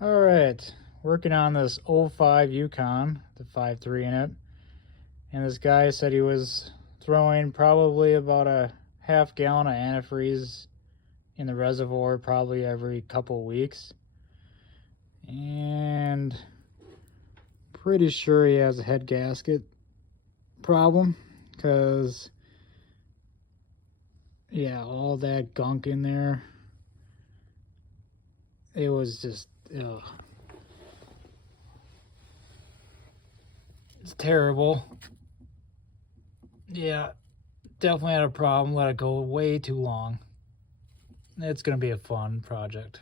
All right, working on this '05 Yukon, the 5.3 in it. And this guy said he was throwing probably about a half gallon of antifreeze in the reservoir probably every couple weeks. And pretty sure he has a head gasket problem because, yeah, all that gunk in there, it was just, ugh. It's terrible. Yeah, definitely had a problem. Let it go way too long. It's going to be a fun project.